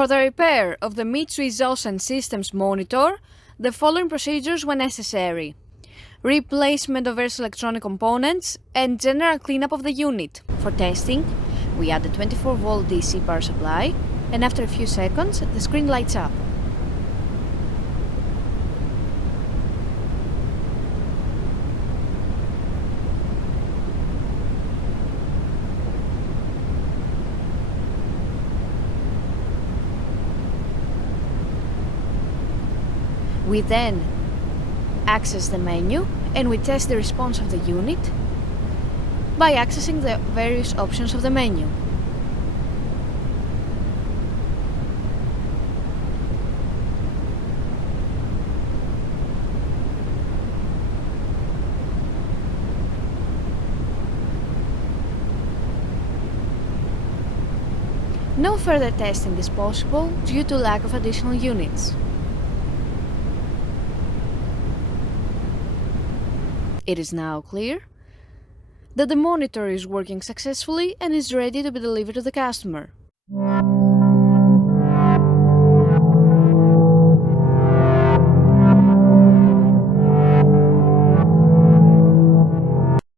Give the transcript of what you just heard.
For the repair of the Mitsui Zosen systems monitor, the following procedures were necessary: replacement of various electronic components and general cleanup of the unit. For testing, we add a 24-volt DC power supply, and after a few seconds, the screen lights up. We then access the menu and we test the response of the unit by accessing the various options of the menu. No further testing is possible due to lack of additional units. It is now clear that the monitor is working successfully and is ready to be delivered to the customer.